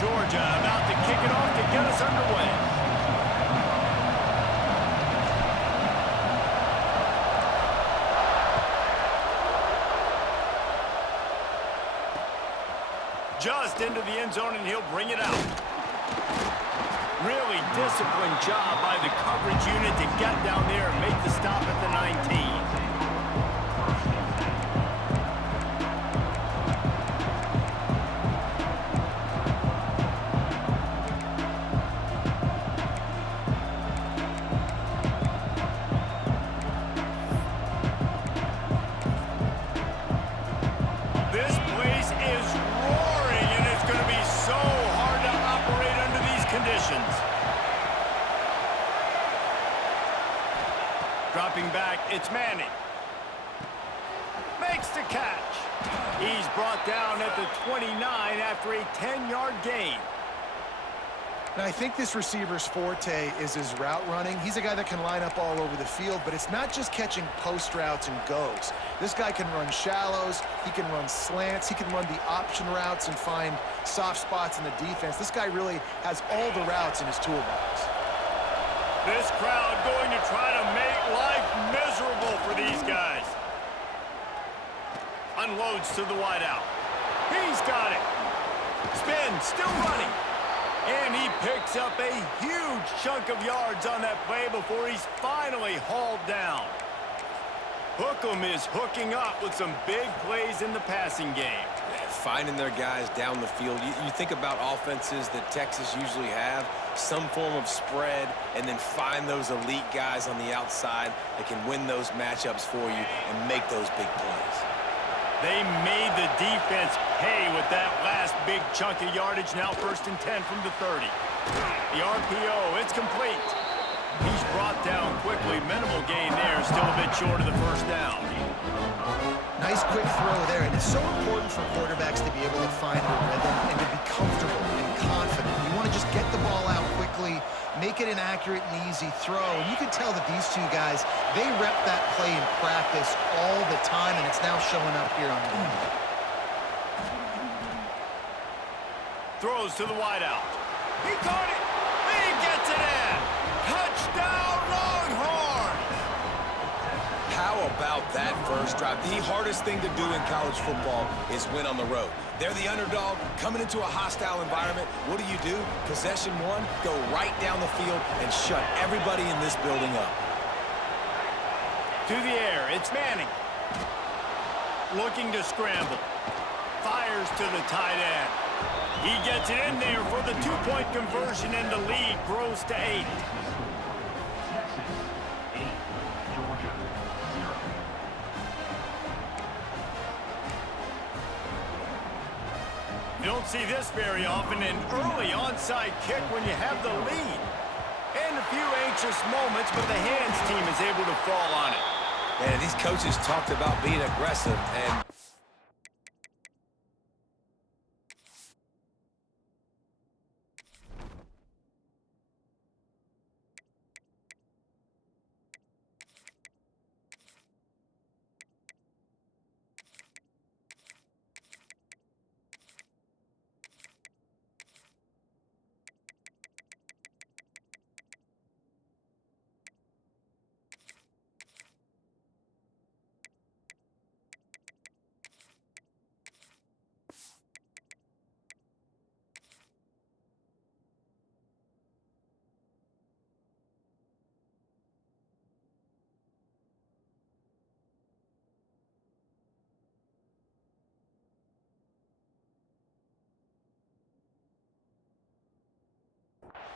Georgia about to kick it off to get us underway. Just into the end zone, and he'll bring it out. Really disciplined job by the coverage unit to get down there and make the stop at the 19. This place is roaring, and it's going to be so hard to operate under these conditions. Dropping back, it's Manning. Makes the catch. He's brought down at the 29 after a 10-yard gain. And I think this receiver's forte is his route running. He's a guy that can line up all over the field, but it's not just catching post routes and goes. This guy can run shallows, he can run slants, he can run the option routes and find soft spots in the defense. This guy really has all the routes in his toolbox. This crowd going to try to make life miserable for these guys. Unloads to the wideout. He's got it. Spin, still running. And he picks up a huge chunk of yards on that play before he's finally hauled down. Hookem is hooking up with some big plays in the passing game. Finding their guys down the field. You think about offenses that Texas usually have, some form of spread, and then find those elite guys on the outside that can win those matchups for you and make those big plays. They made the defense pay with that last big chunk of yardage. Now 1st and 10 from the 30. The RPO, it's complete. He's brought down quickly. Minimal gain there. Still a bit short of the first down. Nice quick throw there, and it's so important for quarterbacks to be able to find a rhythm and to be comfortable and confident. You want to just get the ball out quickly, make it an accurate and easy throw. And you can tell that these two guys, they rep that play in practice all the time, and it's now showing up here on game. Throws to the wideout. He caught it. He gets it in. Touchdown, Longhorns! How about that first drive? The hardest thing to do in college football is win on the road. They're the underdog, coming into a hostile environment. What do? Possession one, go right down the field and shut everybody in this building up. To the air, it's Manning. Looking to scramble. Fires to the tight end. He gets it in there for the 2-point conversion, and the lead grows to 8. You don't see this very often, an early onside kick when you have the lead. And a few anxious moments, but the hands team is able to fall on it. And these coaches talked about being aggressive, and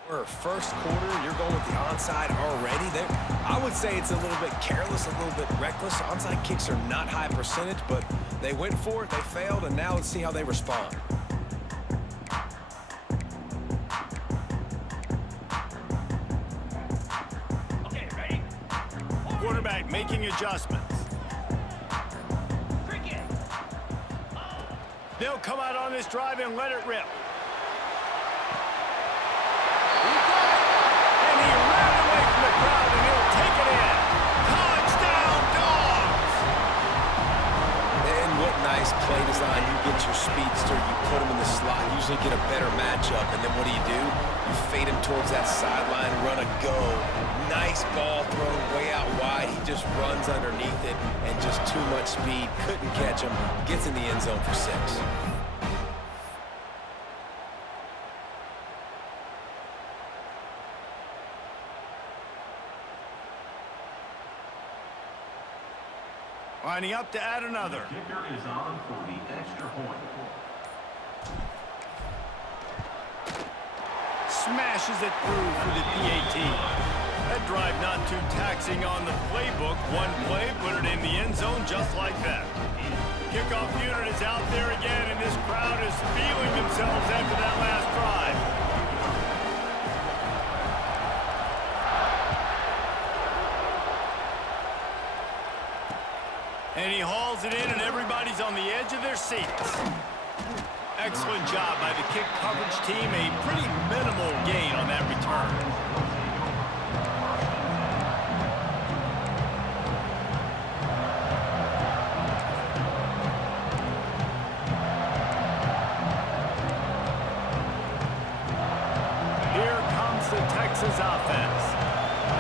for first quarter, you're going with the onside already. There, I would say it's a little bit careless, a little bit reckless. Onside kicks are not high percentage, but they went for it, they failed, and now let's see how they respond. Okay, ready? Quarterback making adjustments. They'll come out on this drive and let it rip. Play design, you get your speedster, you put him in the slot, you usually get a better matchup, and then what do? You fade him towards that sideline, run a go. Nice ball thrown way out wide. He just runs underneath it, and just too much speed. Couldn't catch him. Gets in the end zone for 6. Lining up to add another. The kicker is on for the extra point. Smashes it through for the PAT. That drive not too taxing on the playbook. One play, put it in the end zone just like that. Kickoff unit is out there again, and this crowd is feeling themselves after that last drive. And he hauls it in, and everybody's on the edge of their seats. Excellent job by the kick coverage team. A pretty minimal gain on that return. Here comes the Texas offense.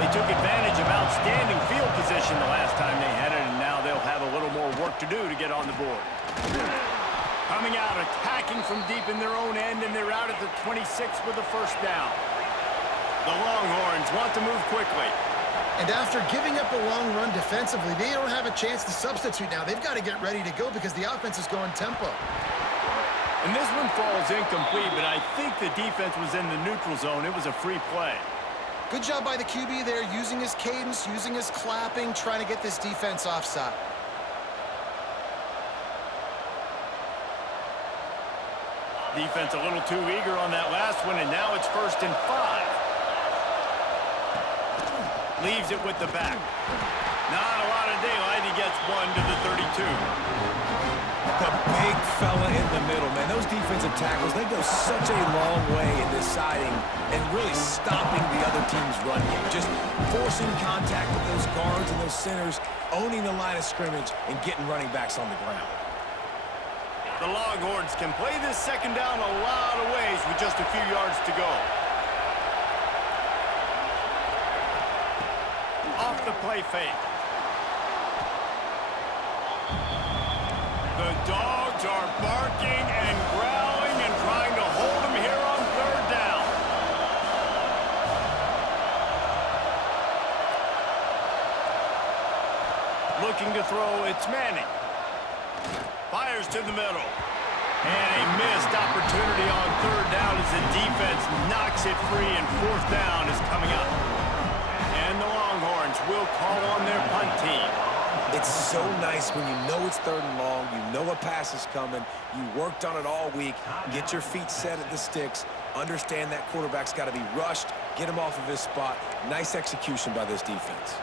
They took advantage of outstanding field position the last time they had it, and now they'll have a little more work to do to get on the board. Coming out, attacking from deep in their own end, and they're out at the 26 with the first down. The Longhorns want to move quickly. And after giving up a long run defensively, they don't have a chance to substitute now. They've got to get ready to go because the offense is going tempo. And this one falls incomplete, but I think the defense was in the neutral zone. It was a free play. Good job by the QB there, using his cadence, using his clapping, trying to get this defense offside. Defense a little too eager on that last one, and now it's 1st and 5. Leaves it with the back. Not a lot of daylight. He gets one to the 32. The big fella in the middle, man. Those defensive tackles, they go such a long way in deciding and really stopping the other team's run game. Just forcing contact with those guards and those centers, owning the line of scrimmage, and getting running backs on the ground. The Longhorns can play this second down a lot of ways with just a few yards to go. Off the play fake. The dogs are barking and growling and trying to hold them here on 3rd down. Looking to throw, it's Manning. Fires to the middle. And a missed opportunity on 3rd down as the defense knocks it free, and 4th down is coming up. And the Longhorns will call on their punt team. It's so nice when you know it's 3rd and long, you know a pass is coming, you worked on it all week, get your feet set at the sticks, understand that quarterback's got to be rushed, get him off of his spot. Nice execution by this defense.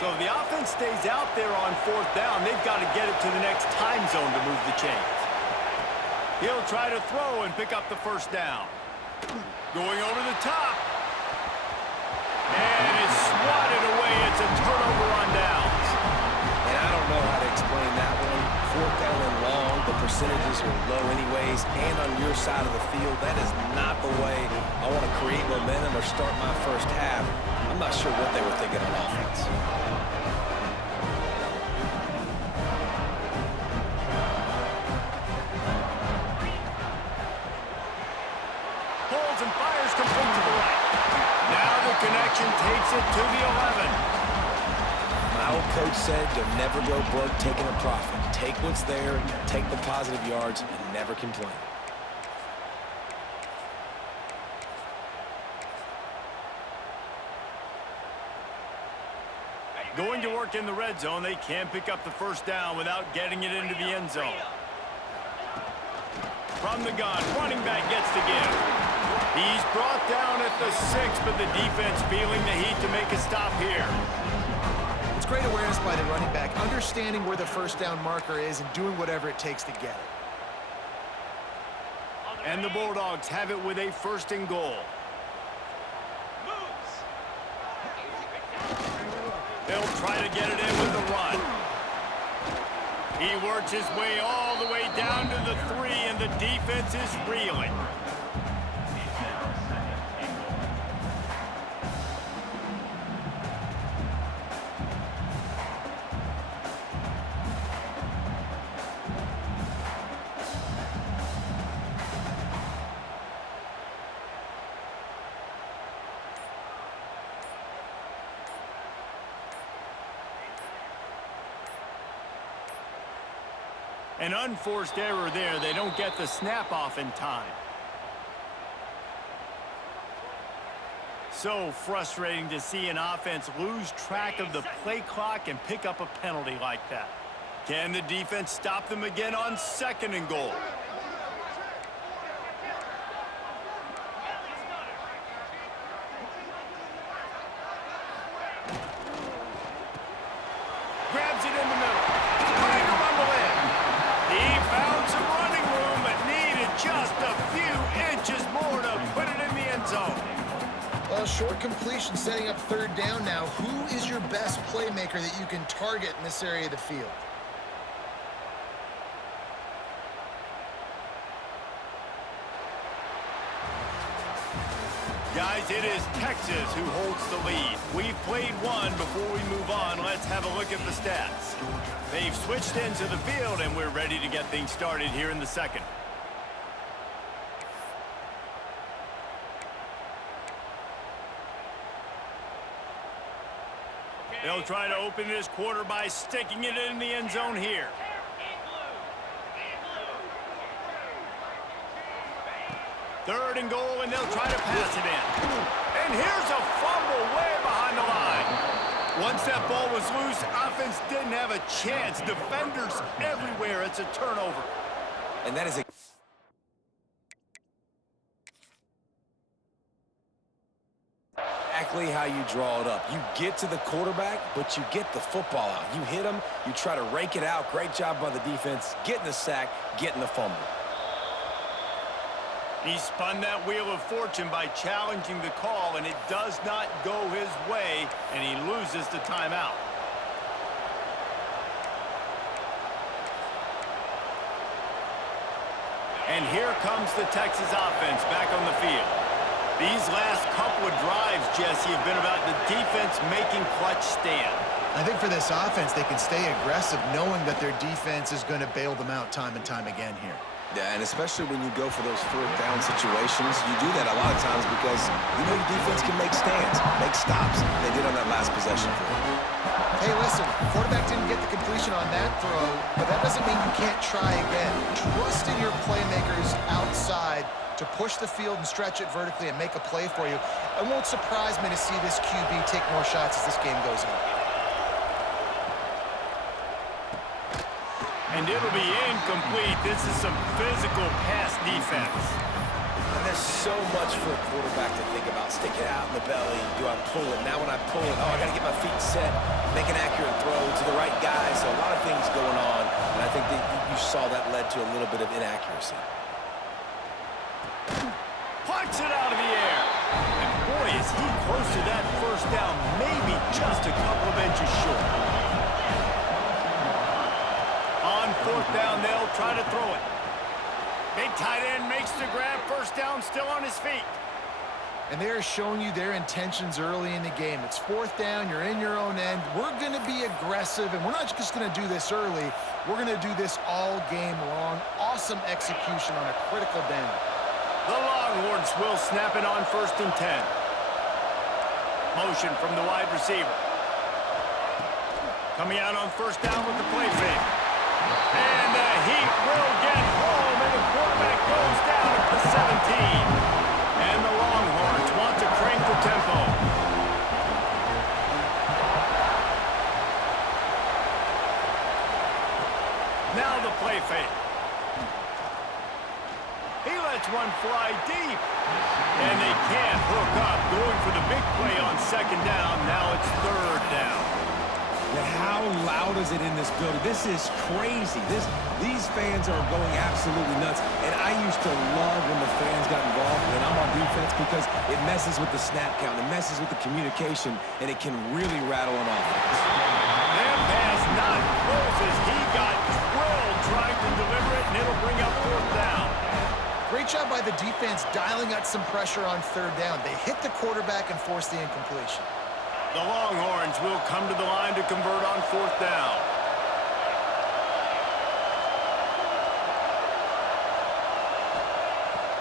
So if the offense stays out there on 4th down, they've got to get it to the next time zone to move the chains. He'll try to throw and pick up the 1st down. Going over the top. And it's swatted away. It's a turnover on downs. And I don't know how to explain that one. 4th down and long, the percentages are low anyways, and on your side of the field, that is not the way I want to create momentum or start my first half. I'm not sure what they were thinking on offense. Pulls and fires complete to the right. Now the connection takes it to the 11. My old coach said you'll never go broke taking a profit. Take what's there, take the positive yards, and never complain. Going to work in the red zone. They can't pick up the 1st down without getting it into the end zone. From the gun, running back gets the give. He's brought down at the 6, but the defense feeling the heat to make a stop here. It's great awareness by the running back, understanding where the 1st down marker is and doing whatever it takes to get it. And the Bulldogs have it with a 1st and goal. They'll try to get it in with the run. He works his way all the way down to the 3, and the defense is reeling. An unforced error there. They don't get the snap off in time. So frustrating to see an offense lose track of the play clock and pick up a penalty like that. Can the defense stop them again on 2nd and goal? Grabs it in the middle. Trying to rumble in. He found some running room, but needed just a few inches more to put it in the end zone. Well, short completion setting up 3rd down now. Who is your best playmaker that you can target in this area of the field? Guys, it is Texas who holds the lead. We've played one. Before we move on, let's have a look at the stats. They've switched into the field, and we're ready to get things started here in the 2nd. They'll try to open this quarter by sticking it in the end zone here. Third and goal, and they'll try to pass it in. And here's a fumble way behind the line. Once that ball was loose, offense didn't have a chance. Defenders everywhere. It's a turnover. And that is exactly how you draw it up. You get to the quarterback, but you get the football out. You hit him, you try to rake it out. Great job by the defense, getting the sack, getting the fumble. He spun that wheel of fortune by challenging the call, and it does not go his way, and he loses the timeout. And here comes the Texas offense back on the field. These last couple of drives, Jesse, have been about the defense making clutch stand. I think for this offense, they can stay aggressive knowing that their defense is going to bail them out time and time again here. Yeah, and especially when you go for those 4th down situations, you do that a lot of times because you know your defense can make stands, make stops. They did on that last possession for them. Hey, listen, quarterback didn't get the completion on that throw, but that doesn't mean you can't try again. Trust in your playmakers outside to push the field and stretch it vertically and make a play for you. It won't surprise me to see this QB take more shots as this game goes on. And it'll be incomplete. This is some physical pass defense. And there's so much for a quarterback to think about. Stick it out in the belly. Do I pull it? Now when I pull it, I got to get my feet set, make an accurate throw to the right guy. So a lot of things going on. And I think that you saw that led to a little bit of inaccuracy. Plucks it out of the air. And boy, is he close to that 1st down. Maybe just a couple of inches short. On 4th down, they'll try to throw it. Big tight end makes the grab. 1st down, still on his feet. And they're showing you their intentions early in the game. It's 4th down, you're in your own end. We're going to be aggressive, and we're not just going to do this early. We're going to do this all game long. Awesome execution on a critical down. The Longhorns will snap it on 1st and 10. Motion from the wide receiver. Coming out on 1st down with the play fake. And the Heat will get home, and the quarterback goes down at the 17. And the Longhorns want to crank the tempo. Now the play fake. He lets one fly deep. And they can't hook up. Going for the big play on 2nd down. Now it's 3rd down. Now, how loud is it in this building? This is crazy. These fans are going absolutely nuts. And I used to love when the fans got involved when I'm on defense because it messes with the snap count. It messes with the communication, and it can really rattle an offense. That pass not close as he got drilled trying to deliver it, and it'll bring up fourth down. Great job by the defense dialing out some pressure on third down. They hit the quarterback and forced the incompletion. The Longhorns will come to the line to convert on fourth down.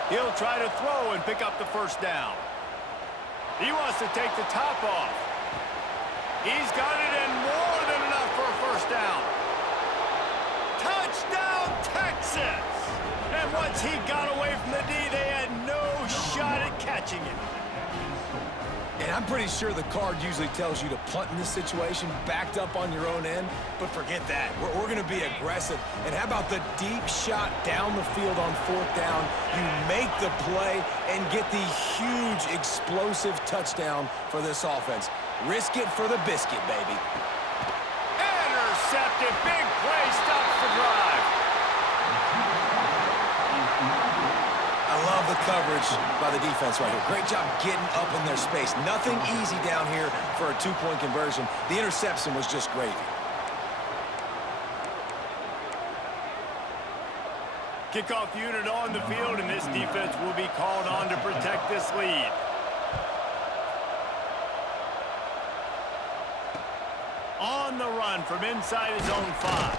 He'll try to throw and pick up the first down. He wants to take the top off. He's got it and more than enough for a first down. Touchdown, Texas! And once he got away from the D, they had no shot at catching him. And I'm pretty sure the card usually tells you to punt in this situation, backed up on your own end, but forget that. We're going to be aggressive. And how about the deep shot down the field on fourth down? You make the play and get the huge explosive touchdown for this offense. Risk it for the biscuit, baby. Intercepted. Big play stops the drive. I love the coverage by the defense right here. Great job getting up in their space. Nothing easy down here for a two-point conversion. The interception was just gravy. Kickoff unit on the field, and this defense will be called on to protect this lead. On the run from inside his own 5.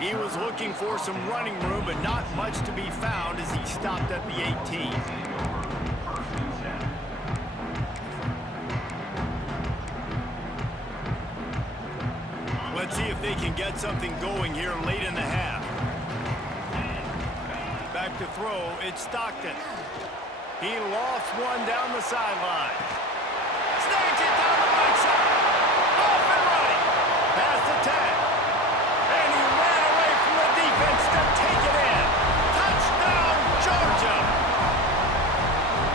He was looking for some running room, but not much to be found as he stopped at the 18. Let's see if they can get something going here late in the half. Back to throw, it's Stockton. He lost one down the sideline. Snakes it down the right side. Off and running. Past the 10. And he ran away from the defense to take it in. Touchdown, Georgia.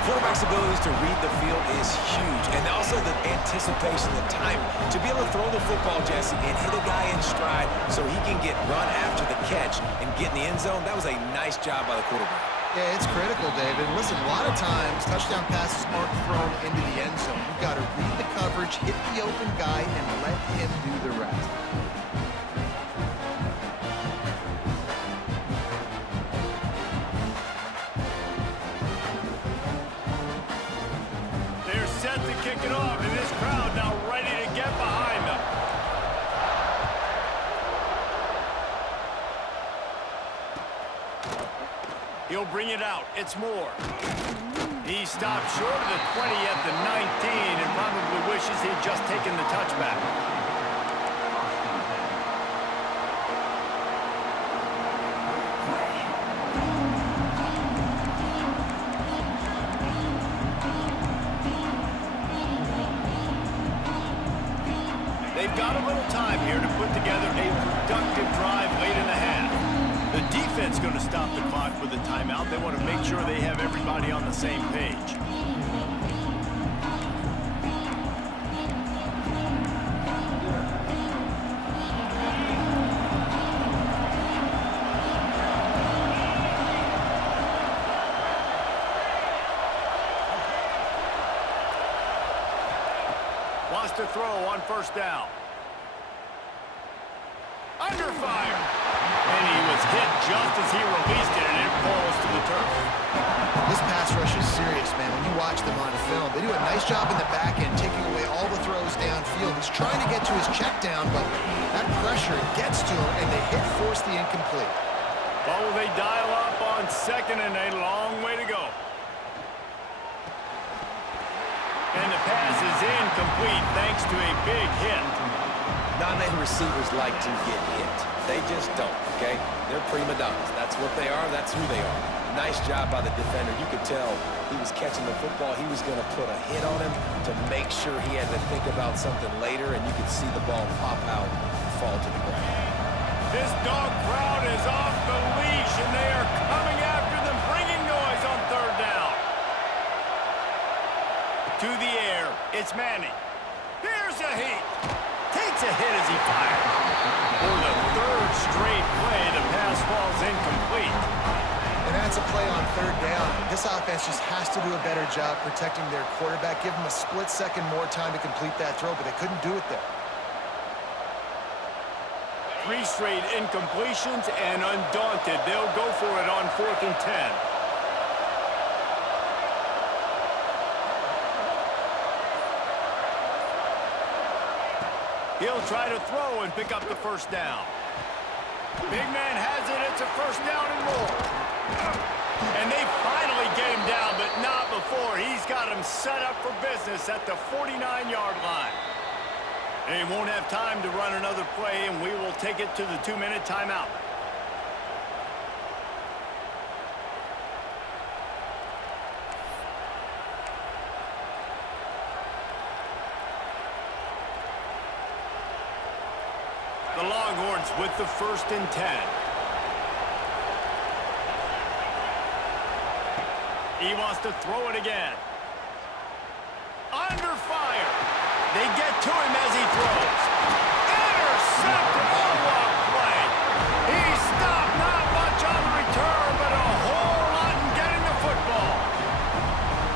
Quarterback's abilities to read the field is huge. And also the anticipation, the time to be able to throw the football, Jesse, and hit a guy in stride so he can get run after the catch and get in the end zone. That was a nice job by the quarterback. Yeah, it's critical, David. Listen, a lot of times touchdown passes aren't thrown into the end zone. You've got to read the coverage, hit the open guy, and let him do the rest. They're set to kick it off, and this crowd now ready to get behind them. He'll bring it out. It's Moore. He stopped short of the 20 at the 19 and probably wishes he'd just taken the touchback. They've got a little time here to put together a productive drive late in the half. The defense going to stop the clock with a timeout. They want to make sure they have everybody on the same page. Wants to throw on first down. Under fire. And he was hit just as he released it, and it falls to the turf. This pass rush is serious, man. When you watch them on film, they do a nice job in the back end, taking away all the throws downfield. He's trying to get to his check down, but that pressure gets to him, and they force the incomplete. Well, will they dial up on second, and a long way to go. And the pass is incomplete thanks to a big hit. Non-name receivers like to get hit. They just don't, okay? They're prima donnas. That's what they are. That's who they are. Nice job by the defender. You could tell he was catching the football. He was going to put a hit on him to make sure he had to think about something later, and you could see the ball pop out and fall to the ground. This dog crowd is off the leash, and they are coming after them, bringing noise on third down. To the air, it's Manning. Here's a heat. Takes takes a hit as he fires. For the third straight play, the pass falls incomplete. And that's a play on third down. This offense just has to do a better job protecting their quarterback. Give them a split second more time to complete that throw, but they couldn't do it there. 3 straight incompletions, and undaunted, they'll go for it on 4th and 10. He'll try to throw and pick up the first down. Big man has it. It's a first down and more. And they finally get him down, but not before. He's got him set up for business at the 49-yard line. They won't have time to run another play, and we will take it to the 2-minute timeout. The Longhorns with the 1st and 10. He wants to throw it again. Under fire. They get to him as he throws. Intercepted. Oh, what play. He stopped. Not much on the return, but a whole lot in getting the football.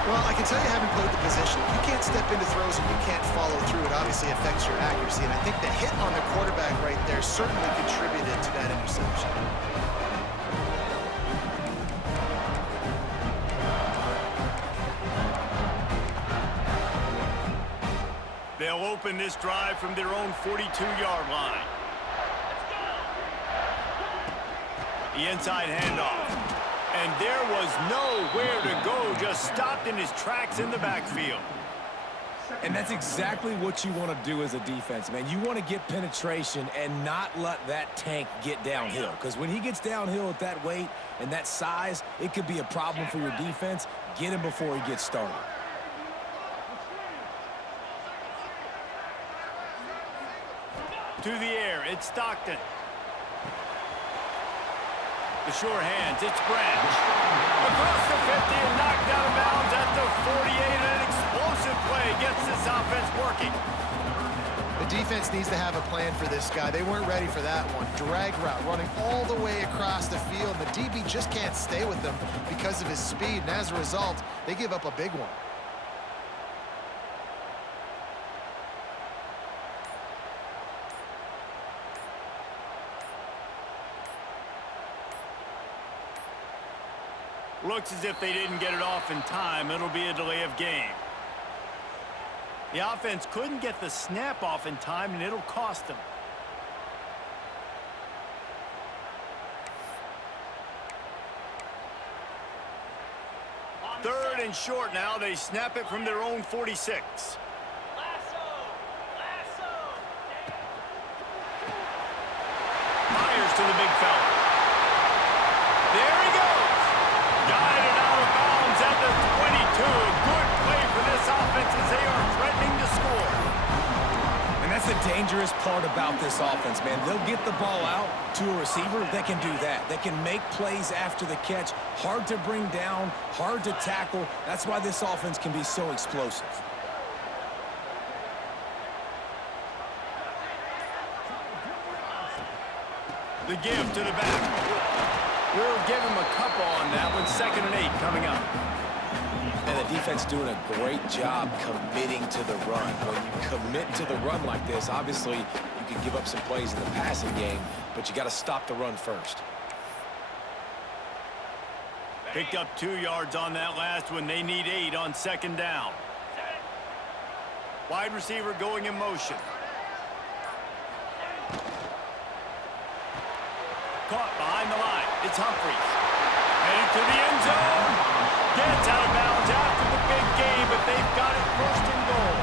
Well, I can tell you, having played the position, if you can't step into throws and you can't follow through, it obviously affects your accuracy. And I think the hit on the quarterback right there certainly contributed to that interception. They'll open this drive from their own 42-yard line. The inside handoff. And there was nowhere to go, just stopped in his tracks in the backfield. And that's exactly what you want to do as a defense, man. You want to get penetration and not let that tank get downhill. Because when he gets downhill at that weight and that size, it could be a problem for your defense. Get him before he gets started. To the air, it's Stockton. The sure hands, it's Branch. Across the 50 and knocked out of bounds at the 48. An explosive play gets this offense working. The defense needs to have a plan for this guy. They weren't ready for that one. Drag route running all the way across the field. The DB just can't stay with them because of his speed. And as a result, they give up a big one. Looks as if they didn't get it off in time. It'll be a delay of game. The offense couldn't get the snap off in time, and it'll cost them. Third and short now. They snap it from their own 46. Fires to the big fella. There he goes. Guided out of bounds at the 22. Good play for this offense as they are threatening to score. And that's the dangerous part about this offense, man. They'll get the ball out to a receiver. They can do that. They can make plays after the catch. Hard to bring down, hard to tackle. That's why this offense can be so explosive. The give to the back. We'll give him a couple on that one. 2nd and 8 coming up. And the defense doing a great job committing to the run. When you commit to the run like this, obviously you can give up some plays in the passing game, but you got to stop the run first. Picked up 2 yards on that last one. They need 8 on 2nd down. Wide receiver going in motion. Caught behind the line. It's Humphries. Headed to the end zone. Gets out of bounds after the big game, but they've got it 1st and goal.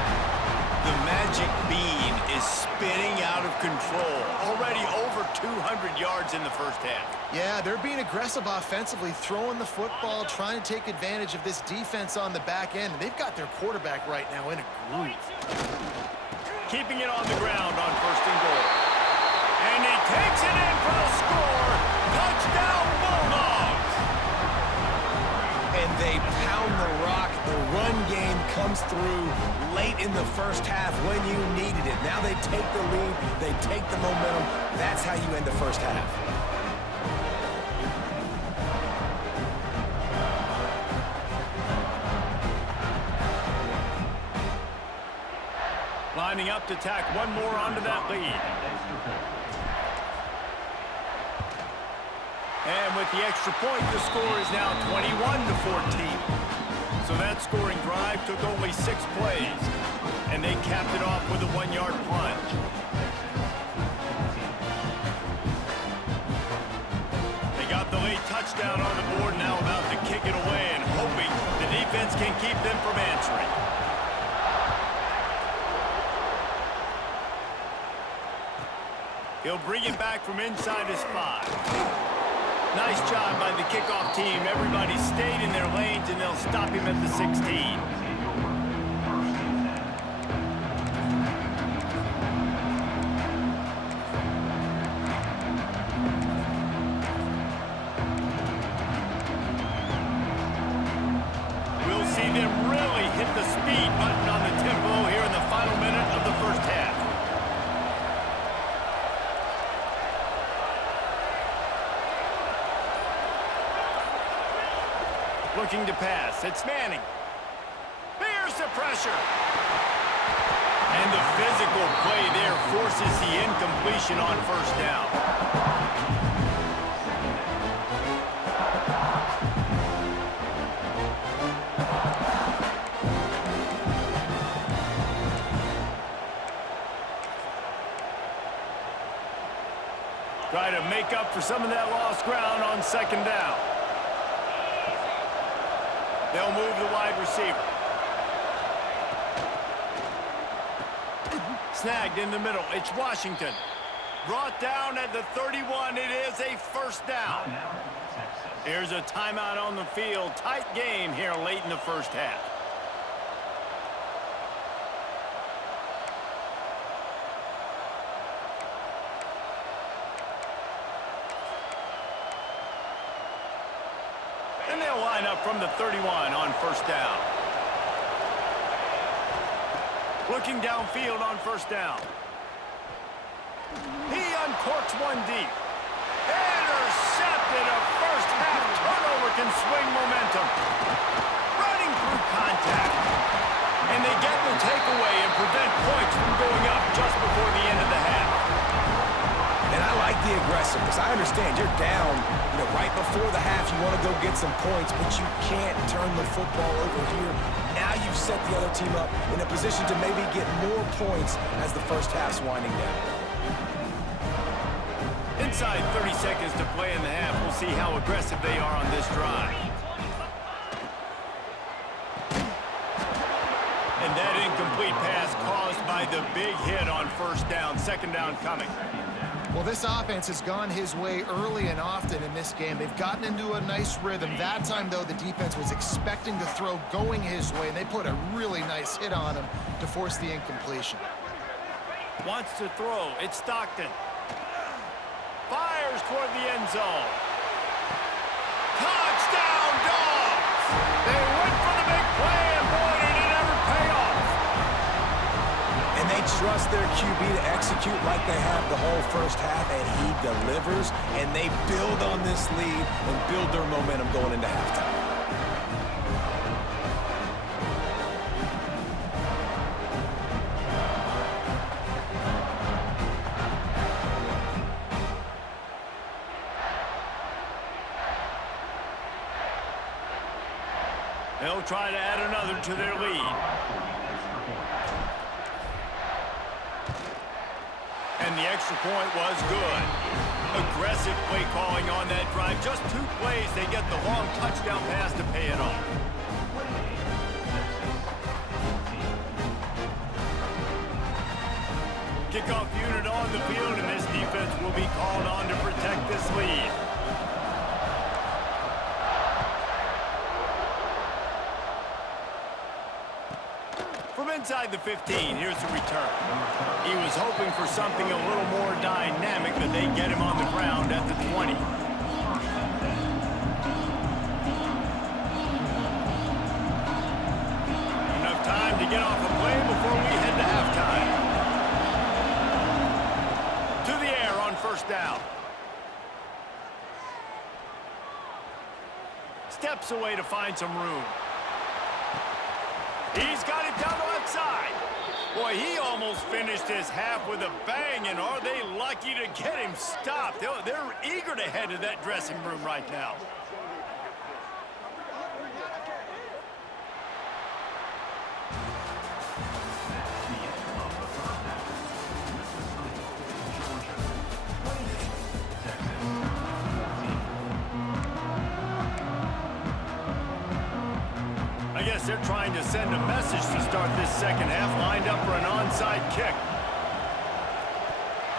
The magic bean is spinning out of control. Already over 200 yards in the first half. Yeah, they're being aggressive offensively, throwing the football, trying to take advantage of this defense on the back end. They've got their quarterback right now in a groove. Keeping it on the ground on 1st and goal. And he takes it in for the score. Touchdown, Bulldogs! And They pound the rock. The run game comes through late in the first half when you needed it. Now they take the lead. They take the momentum. That's how you end the first half. Lining up to tack one more onto that lead. And with the extra point, the score is now 21-14. So that scoring drive took only 6 plays, and they capped it off with a 1-yard plunge. They got the late touchdown on the board, now about to kick it away and hoping the defense can keep them from answering. He'll bring it back from inside his 5. Nice job by the kickoff team. Everybody stayed in their lanes, and they'll stop him at the 16. We'll see them really hit the speed button on the tempo here in the final minute of the first half. Looking to pass. It's Manning. There's the pressure. And the physical play there forces the incompletion on first down. Try to make up for some of that lost ground on second down. They'll move the wide receiver. Snagged in the middle. It's Washington. Brought down at the 31. It is a first down. Here's a timeout on the field. Tight game here late in the first half. And they'll line up from the 31 on first down. Looking downfield on first down. He uncorks one deep. Intercepted. A first half turnover can swing momentum. Running through contact. And they get the takeaway and prevent points from going up just before the end of the half. And I like the aggressiveness. I understand you're down, right before the half. You want to go get some points, but you can't turn the football over here. Now you've set the other team up in a position to maybe get more points as the first half's winding down. Inside 30 seconds to play in the half. We'll see how aggressive they are on this drive. And that incomplete pass caused by the big hit on first down. Second down coming. Well, this offense has gone his way early and often in this game. They've gotten into a nice rhythm. That time, though, the defense was expecting the throw going his way, and they put a really nice hit on him to force the incompletion. Wants to throw. It's Stockton. Fires toward the end zone. Touchdown, Dogs! They went for the big play, and boy, did it ever pay off. And they trust their QB to execute like they have the whole first half, and he delivers, and they build on this lead and build their momentum going into halftime. They'll try to add another to their lead. And the extra point was good. Aggressive play calling on that drive. Just 2 plays, they get the long touchdown pass to pay it off. Kickoff unit on the field, and this defense will be called on to protect this lead. From inside the 15, here's the return. He was hoping for something a little more dynamic, but they get him on the ground at the 20. first down. Steps away to find some room. He's got it down the left side. Boy, he almost finished his half with a bang, and are they lucky to get him stopped? They're eager to head to that dressing room right now. I guess they're trying to send a message to start this second half, lined up for an onside kick.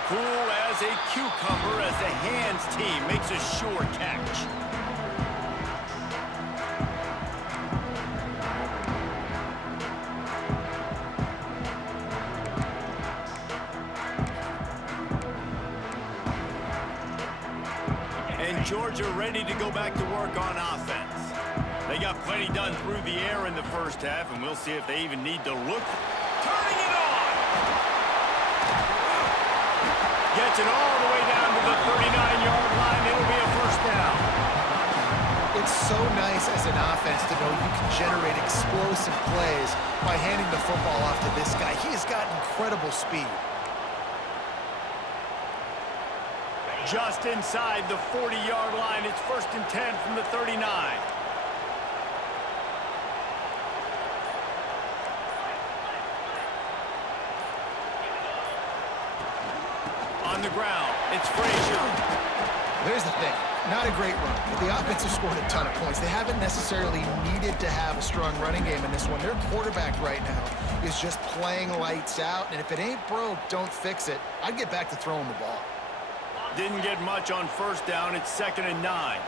Cool as a cucumber as the hands team makes a sure catch. And Georgia ready to go back to work on offense. They got plenty done through the air in the first half, and we'll see if they even need to look. Turning it on! Gets it all the way down to the 39-yard line. It'll be a first down. It's so nice as an offense to know you can generate explosive plays by handing the football off to this guy. He has got incredible speed. Just inside the 40-yard line. It's 1st and 10 from the 39. On the ground, it's Frazier. There's the thing. Not a great run, but the offense has scored a ton of points. They haven't necessarily needed to have a strong running game in this one. Their quarterback right now is just playing lights out, and if it ain't broke, don't fix it. I'd get back to throwing the ball. Didn't get much on first down. It's 2nd and 9.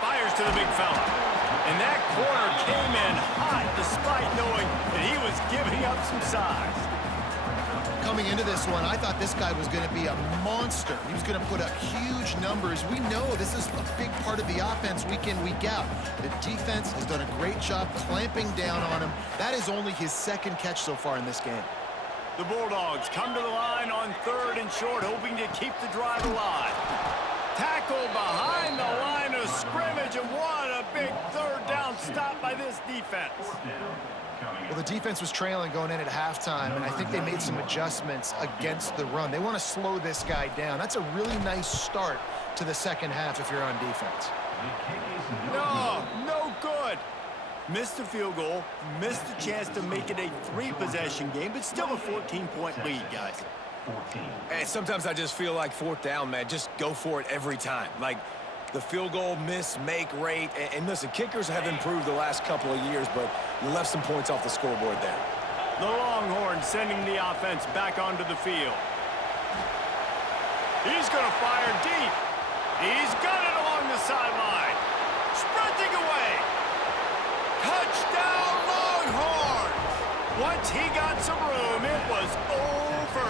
Fires to the big fella. And that corner came in hot despite knowing that he was giving up some size. Coming into this one, I thought this guy was going to be a monster. He was going to put up huge numbers. We know this is a big part of the offense week in, week out. The defense has done a great job clamping down on him. That is only his 2nd catch so far in this game. The Bulldogs come to the line on 3rd and short, hoping to keep the drive alive. Tackled behind the line of scrimmage, and what a big 3rd down stop by this defense. Well, the defense was trailing going in at halftime, and I think they made some adjustments against the run. They want to slow this guy down. That's a really nice start to the second half if you're on defense. No good. Missed the field goal, missed the chance to make it a 3-possession game, but still a 14-point lead, guys. And sometimes I just feel like 4th down, man. Just go for it every time. Like the field goal miss, make rate. And listen, kickers have improved the last couple of years, but you left some points off the scoreboard there. The Longhorns sending the offense back onto the field. He's going to fire deep. He's got it along the sideline. Sprinting away. Touchdown, Longhorns. Once he got some room, it was over.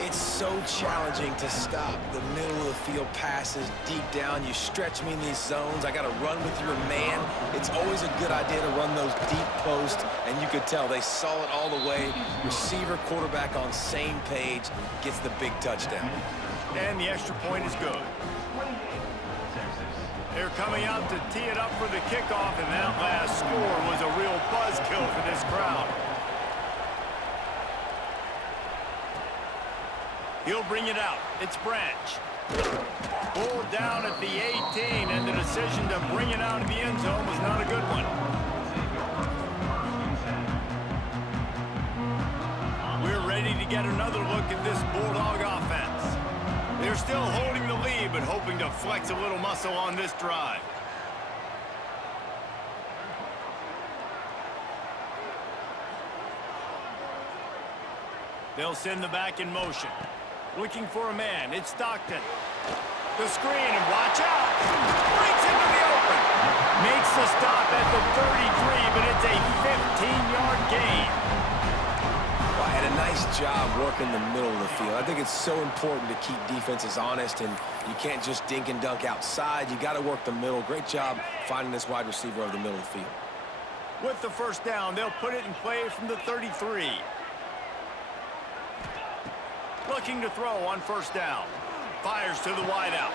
It's so challenging to stop the middle of the field passes deep down. You stretch me in these zones. I got to run with your man. It's always a good idea to run those deep posts, and you could tell they saw it all the way. Receiver, quarterback on same page, gets the big touchdown. And the extra point is good. They're coming out to tee it up for the kickoff, and that last score was a real buzzkill for this crowd. He'll bring it out. It's Branch. Pulled down at the 18, and the decision to bring it out of the end zone was not a good one. We're ready to get another look at this Bulldog offense. They're still holding the lead, but hoping to flex a little muscle on this drive. They'll send the back in motion. Looking for a man. It's Stockton. The screen, and watch out. Breaks into the open. Makes the stop at the 33, but it's a 15-yard gain. And a nice job working the middle of the field. I think it's so important to keep defenses honest, and you can't just dink and dunk outside. You got to work the middle. Great job finding this wide receiver over the middle of the field. With the first down, they'll put it in play from the 33. Looking to throw on first down. Fires to the wideout.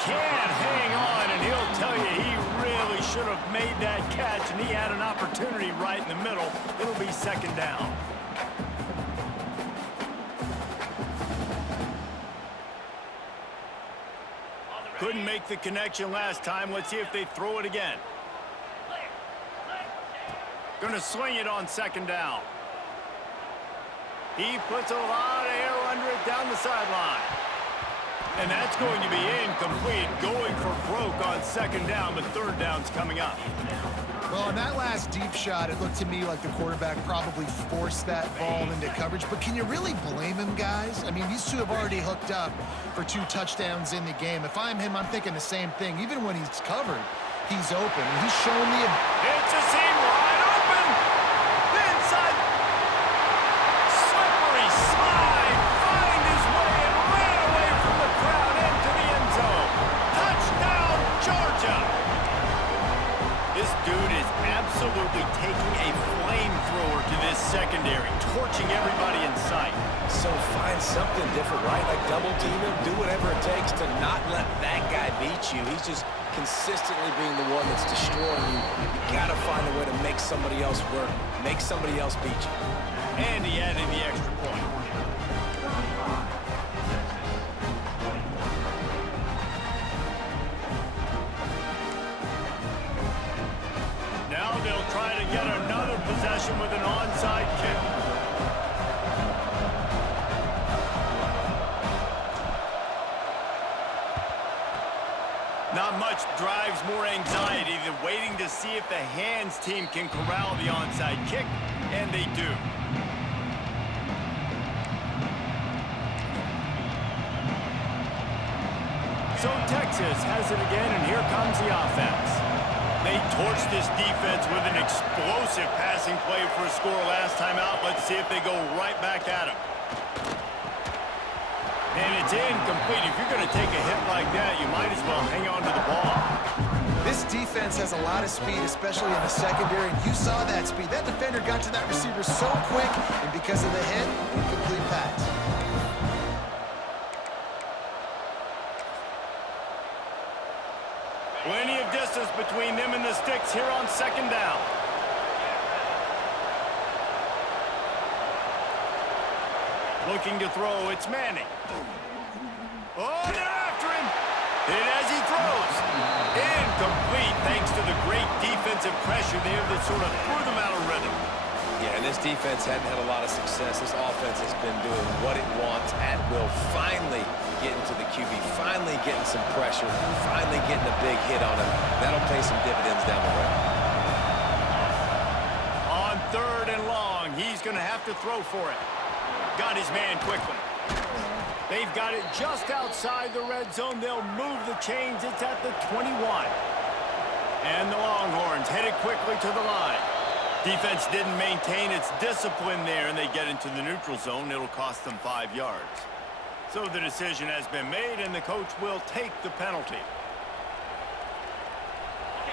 Can't hang on, and he'll tell you he really should have made that catch, and he had an opportunity right in the middle. It'll be second down. Couldn't make the connection last time. Let's see if they throw it again. Gonna swing it on second down. He puts a lot of air under it down the sideline. And that's going to be incomplete, going for broke on second down, but third down's coming up. Well, on that last deep shot, it looked to me like the quarterback probably forced that ball into coverage. But can you really blame him, guys? I mean, these two have already hooked up for 2 touchdowns in the game. If I'm him, I'm thinking the same thing. Even when he's covered, he's open. He's shown the... It's a seam wide open! Inside! Slippery slide! Find his way and ran away from the crowd into the end zone. Touchdown, Georgia! This dude is absolutely taking a flamethrower to this secondary, torching everybody in sight. So find something different, right? Like double team him, do whatever it takes to not let that guy beat you. He's just consistently being the one that's destroying you. You gotta find a way to make somebody else work, make somebody else beat you. And he added the extra point. Now they'll try to get another possession with an onside kick. Not much drives more anxiety than waiting to see if the hands team can corral the onside kick, and they do. So Texas has it again, and here comes the offense. They torched this defense with an explosive passing play for a score last time out. Let's see if they go right back at him. And it's incomplete. If you're going to take a hit like that, you might as well hang on to the ball. This defense has a lot of speed, especially in the secondary, and you saw that speed. That defender got to that receiver so quick, and because of the hit, incomplete pass. Plenty of distance between them and the sticks here on second down. Looking to throw, it's Manning. Oh, they're after him. And as he throws, incomplete thanks to the great defensive pressure there that sort of threw them out of rhythm. Yeah, and this defense hadn't had a lot of success. This offense has been doing what it wants at will. Finally getting to the QB, finally getting some pressure, finally getting a big hit on him. That'll pay some dividends down the road. On third and long, he's going to have to throw for it. Got his man quickly. They've got it just outside the red zone. They'll move the chains. It's at the 21. And the Longhorns headed quickly to the line. Defense didn't maintain its discipline there, and they get into the neutral zone. It'll cost them 5 yards. So the decision has been made, and the coach will take the penalty.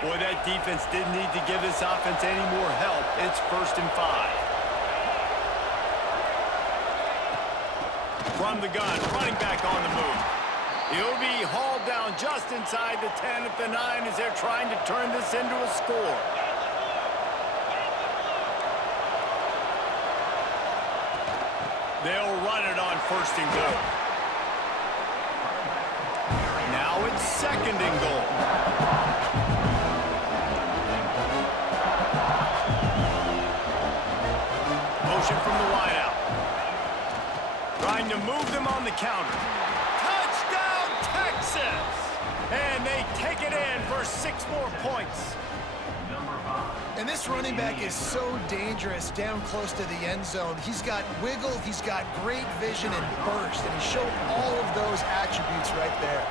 Boy, that defense didn't need to give this offense any more help. It's 1st and 5. From the gun, running back on the move. He'll be hauled down just inside the 10 at the 9 as they're trying to turn this into a score. They'll run it on 1st and goal. Now it's 2nd and goal. Motion from the wideout. Trying to move them on the counter. Touchdown, Texas! And they take it in for 6 more points. And this running back is so dangerous down close to the end zone. He's got wiggle, he's got great vision and burst, and he showed all of those attributes right there.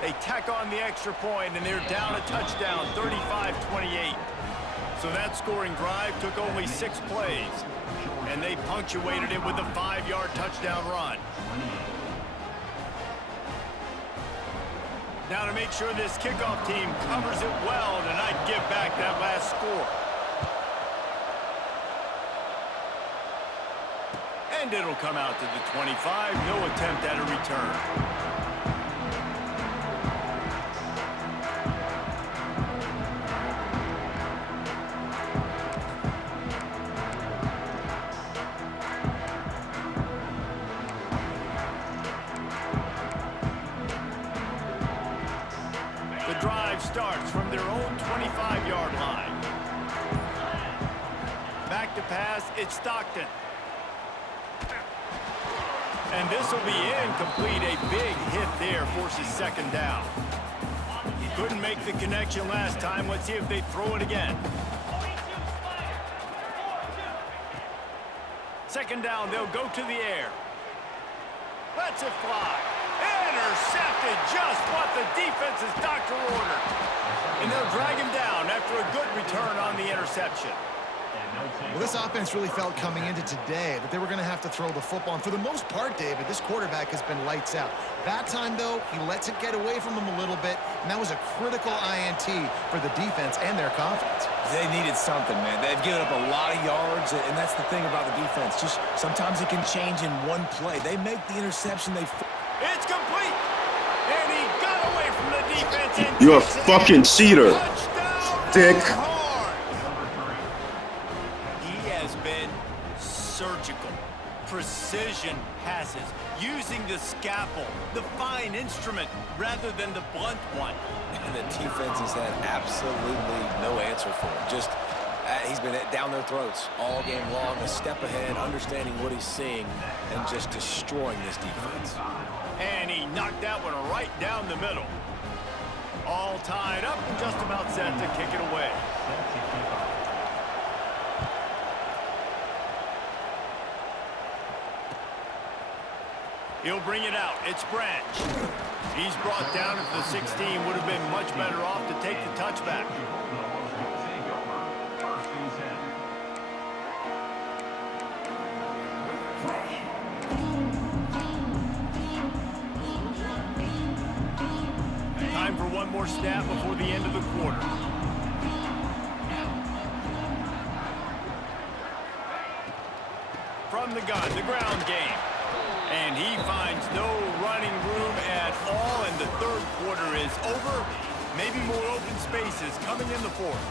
They tack on the extra point, and they're down a touchdown, 35-28. So that scoring drive took only 6 plays, and they punctuated it with a 5-yard touchdown run. Now to make sure this kickoff team covers it well tonight, give back that last score. And it'll come out to the 25. No attempt at a return. The drive starts from their own 25-yard line. Back to pass, it's Stockton. And this will be incomplete. A big hit there forces second down. Couldn't make the connection last time. Let's see if they throw it again. Second down, they'll go to the air. Lets it fly. Intercepted, just what the defense's doctor ordered. And they'll drag him down after a good return on the interception. Well, this offense really felt coming into today that they were going to have to throw the football. And for the most part, David, this quarterback has been lights out. That time, though, he lets it get away from him a little bit, and that was a critical INT for the defense and their confidence. They needed something, man. They've given up a lot of yards, and that's the thing about the defense. Just sometimes it can change in one play. They make the interception. It's complete. And he got away from the defense. And You're a fucking cheater, dick. He has been surgical. Precision passes, using the scalpel, the fine instrument, rather than the blunt one. And the defense has had absolutely no answer for him. Just, he's been down their throats all game long, a step ahead, understanding what he's seeing, and just destroying this defense. And he knocked that one right down the middle. All tied up and just about set to kick it away. He'll bring it out. It's Branch. He's brought down at the 16. Would have been much better off to take the touchback. Time for one more snap before the end of the quarter. From the gun, the ground game. And he finds no running room at all, and the third quarter is over. Maybe more open spaces coming in the fourth.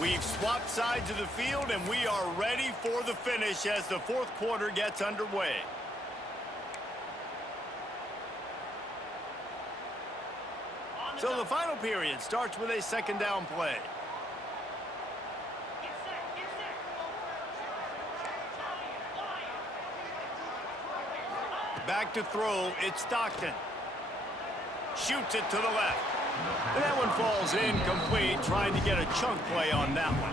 We've swapped sides of the field, and we are ready for the finish as the fourth quarter gets underway. So the final period starts with a second down play. Back to throw, it's Stockton. Shoots it to the left. And that one falls incomplete, trying to get a chunk play on that one.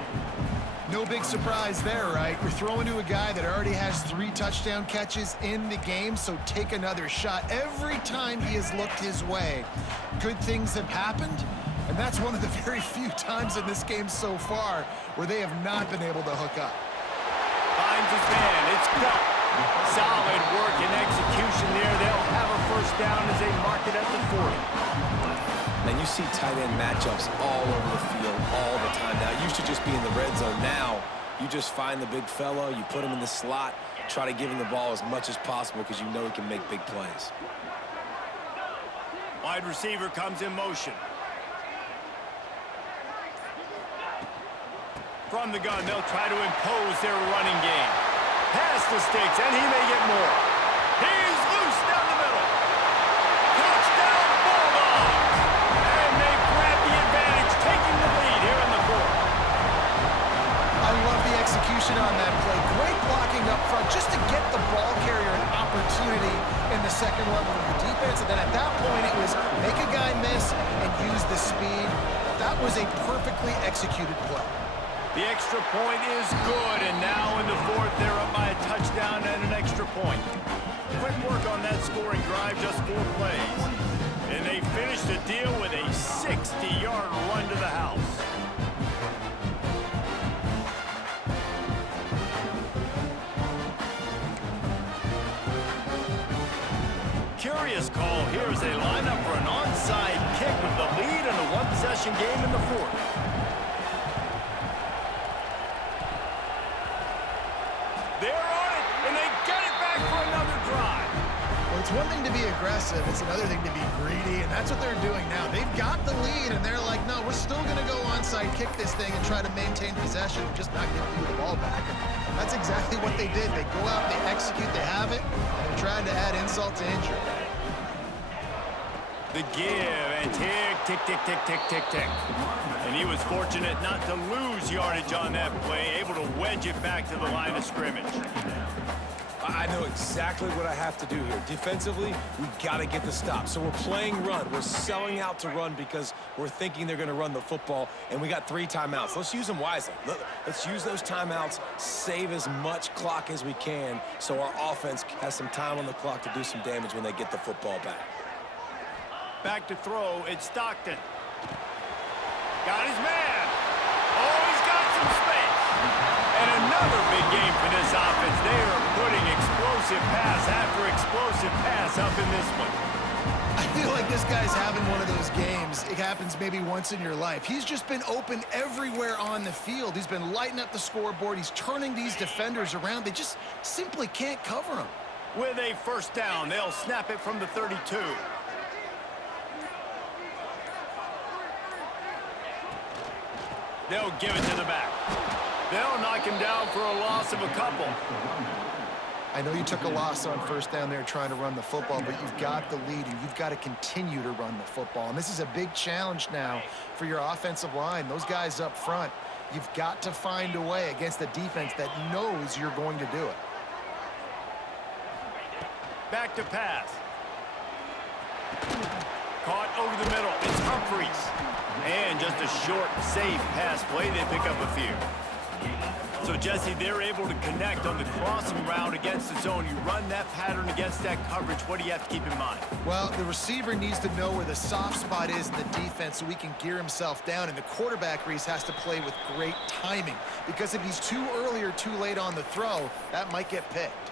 No big surprise there, right? You're throwing to a guy that already has 3 touchdown catches in the game, so take another shot. Every time he has looked his way, good things have happened, and that's one of the very few times in this game so far where they have not been able to hook up. Finds his man, it's Gump. Solid work and execution there. They'll have a first down as they mark it at the 40. And you see tight end matchups all over the field all the time now. It used to just be in the red zone. Now you just find the big fellow, you put him in the slot, try to give him the ball as much as possible because you know he can make big plays. Wide receiver comes in motion. From the gun, they'll try to impose their running game. Pass the sticks, and he may get more. He's loose down the middle. Touchdown, Bulldogs! And they grab the advantage, taking the lead here in the fourth. I love the execution on that play. Great blocking up front just to get the ball carrier an opportunity in the second level of the defense. And then at that point, it was make a guy miss and use the speed. That was a perfectly executed play. The extra point is good, and now in the fourth, they're up by a touchdown and an extra point. Quick work on that scoring drive, just 4 plays. And they finish the deal with a 60-yard run to the house. two-possession game in the fourth. They're on it, and they get it back for another drive. Well, it's one thing to be aggressive. It's another thing to be greedy, and that's what they're doing now. They've got the lead, and they're like, no, we're still going to go onside, kick this thing, and try to maintain possession and just not give you the ball back. And that's exactly what they did. They go out, they execute, they have it, and they're trying to add insult to injury. The give, and tick, tick, tick, tick, tick, tick, tick. And he was fortunate not to lose yardage on that play, able to wedge it back to the line of scrimmage. I know exactly what I have to do here. Defensively, we got to get the stop. So we're playing run. We're selling out to run because we're thinking they're going to run the football, and we got 3 timeouts. Let's use them wisely. Let's use those timeouts, save as much clock as we can so our offense has some time on the clock to do some damage when they get the football back. Back to throw, it's Stockton. Got his man. Oh, he's got some space. And another big game for this offense. They are putting explosive pass after explosive pass up in this one. I feel like this guy's having one of those games. It happens maybe once in your life. He's just been open everywhere on the field. He's been lighting up the scoreboard. He's turning these defenders around. They just simply can't cover him. With a first down, they'll snap it from the 32. They'll give it to the back. They'll knock him down for a loss of a couple. I know you took a loss on first down there trying to run the football, but you've got the lead, and you've got to continue to run the football. And this is a big challenge now for your offensive line. Those guys up front, you've got to find a way against a defense that knows you're going to do it. Back to pass. Caught over the middle. It's Humphries. And just a short, safe pass play. They pick up a few. So, Jesse, they're able to connect on the crossing route against the zone. You run that pattern against that coverage. What do you have to keep in mind? Well, the receiver needs to know where the soft spot is in the defense so he can gear himself down. And the quarterback, Reese, has to play with great timing. Because if he's too early or too late on the throw, that might get picked.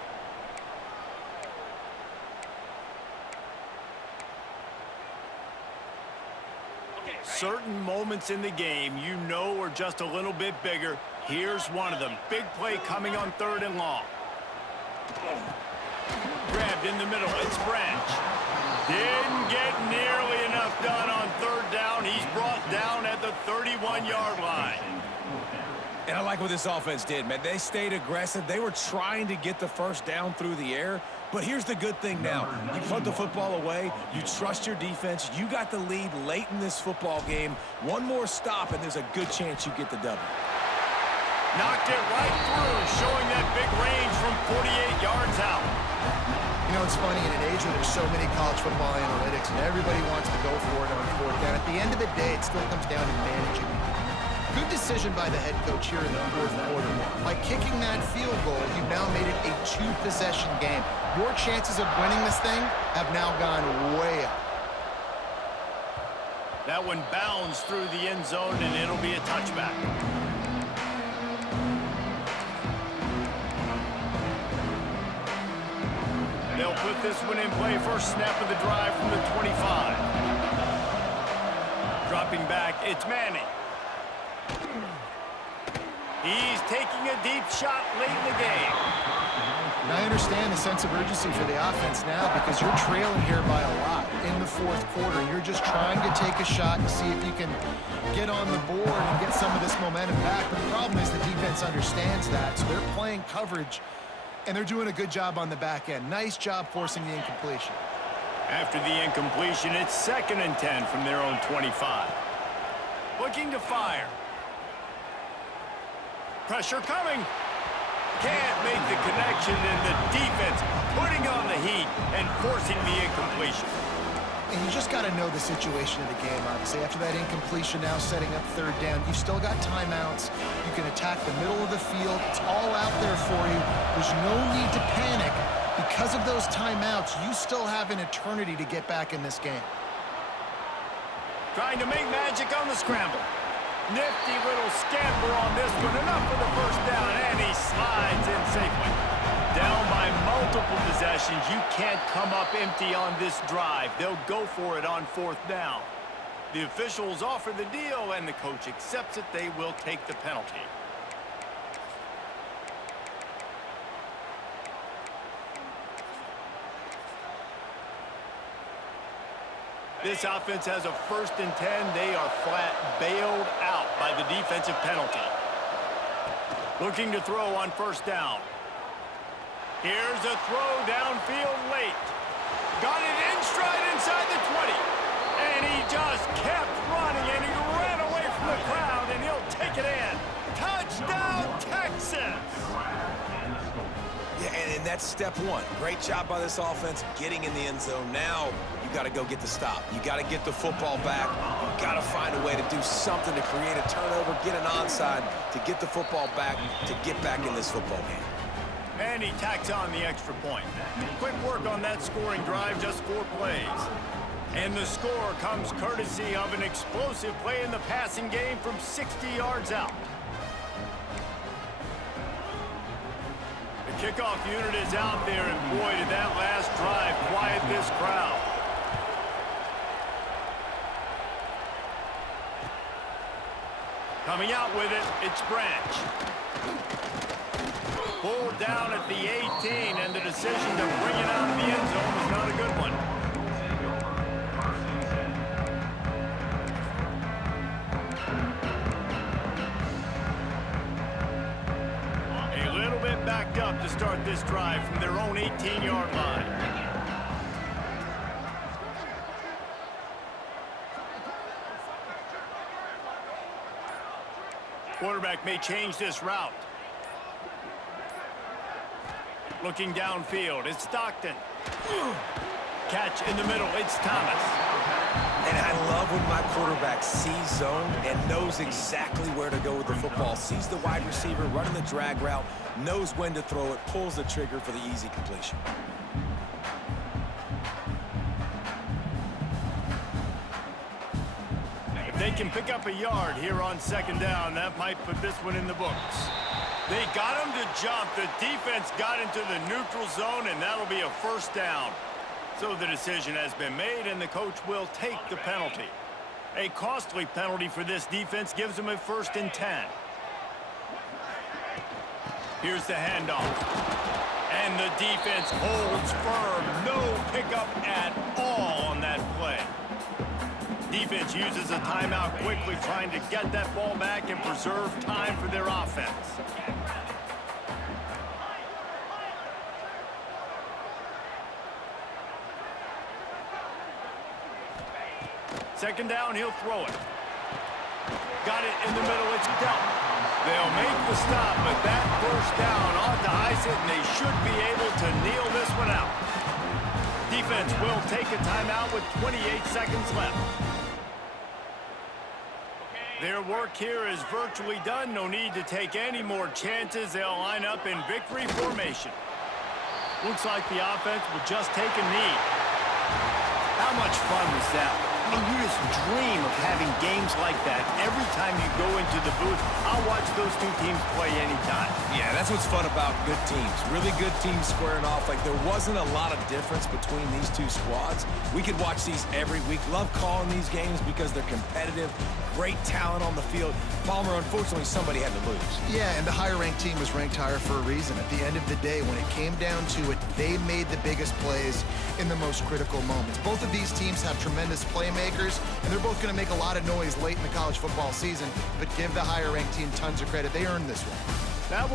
Certain moments in the game you know are just a little bit bigger. Here's one of them. Big play coming on 3rd and long. Grabbed in the middle. It's Branch. Didn't get nearly enough done on 3rd down. He's brought down at the 31-yard line. And I like what this offense did, man. They stayed aggressive. They were trying to get the first down through the air. But here's the good thing now. You put the football away. You trust your defense. You got the lead late in this football game. One more stop, and there's a good chance you get the W. Knocked it right through, showing that big range from 48 yards out. You know, it's funny, in an age where there's so many college football analytics and everybody wants to go for it on 4th down, at the end of the day, it still comes down to managing the game. Good decision by the head coach here in the 4th quarter. By kicking that field goal, you've now made it a 2-possession game. Your chances of winning this thing have now gone way up. That one bounds through the end zone, and it'll be a touchback. They'll put this one in play. First snap of the drive from the 25. Dropping back, it's Manning. He's taking a deep shot late in the game. And I understand the sense of urgency for the offense now because you're trailing here by a lot in the 4th quarter. You're just trying to take a shot to see if you can get on the board and get some of this momentum back. But the problem is the defense understands that, so they're playing coverage, and they're doing a good job on the back end. Nice job forcing the incompletion. After the incompletion, it's 2nd and 10 from their own 25. Looking to fire. Pressure coming. Can't make the connection, and the defense putting on the heat and forcing the incompletion. And you just got to know the situation of the game, obviously. After that incompletion, now setting up 3rd down, you've still got timeouts. You can attack the middle of the field. It's all out there for you. There's no need to panic. Because of those timeouts, you still have an eternity to get back in this game. Trying to make magic on the scramble. Nifty little scamper on this one. Enough for the first down, and he slides in safely. Down by multiple possessions. You can't come up empty on this drive. They'll go for it on 4th down. The officials offer the deal, and the coach accepts it. They will take the penalty. This offense has a 1st and 10. They are flat bailed out by the defensive penalty. Looking to throw on 1st down. Here's a throw downfield late. Got it in stride inside the 20. And he just kept running, and he ran away from the crowd, and he'll take it in. Touchdown, Texas! Yeah, and that's step one. Great job by this offense getting in the end zone. Now you got to go get the stop. You got to get the football back. You got to find a way to do something to create a turnover, get an onside, to get the football back, to get back in this football game. And he tacks on the extra point. Quick work on that scoring drive, just 4 plays. And the score comes courtesy of an explosive play in the passing game from 60 yards out. The kickoff unit is out there, and boy, did that last drive quiet this crowd. Coming out with it, it's Branch. Pulled down at the 18, and the decision to bring it out of the end zone was not a good one. A little bit backed up to start this drive from their own 18-yard line. Quarterback may change this route. Looking downfield, it's Stockton. Catch in the middle, it's Thomas. And I love when my quarterback sees zone and knows exactly where to go with the football. Sees the wide receiver running the drag route, knows when to throw it, pulls the trigger for the easy completion. If they can pick up a yard here on 2nd down, that might put this one in the books. They got him to jump. The defense got into the neutral zone, and that'll be a 1st down. So the decision has been made, and the coach will take the penalty. A costly penalty for this defense gives them a 1st and 10. Here's the handoff. And the defense holds firm. No pickup at all on that play. Defense uses a timeout quickly, trying to get that ball back and preserve time for their offense. Second down, he'll throw it. Got it in the middle, it's dealt. They'll make the stop, but that 1st down ought to ice it, and they should be able to kneel this one out. Defense will take a timeout with 28 seconds left. Their work here is virtually done. No need to take any more chances. They'll line up in victory formation. Looks like the offense will just take a knee. How much fun was that? I mean, you just dream of having games like that every time you go into the booth. I'll watch those 2 teams play anytime. Yeah, that's what's fun about good teams. Really good teams squaring off. Like, there wasn't a lot of difference between these 2 squads. We could watch these every week. Love calling these games because they're competitive. Great talent on the field. Palmer, unfortunately, somebody had to lose. Yeah, and the higher-ranked team was ranked higher for a reason. At the end of the day, when it came down to it, they made the biggest plays in the most critical moments. Both of these teams have tremendous playmakers, and they're both going to make a lot of noise late in the college football season, but give the higher-ranked team tons of credit. They earned this one. That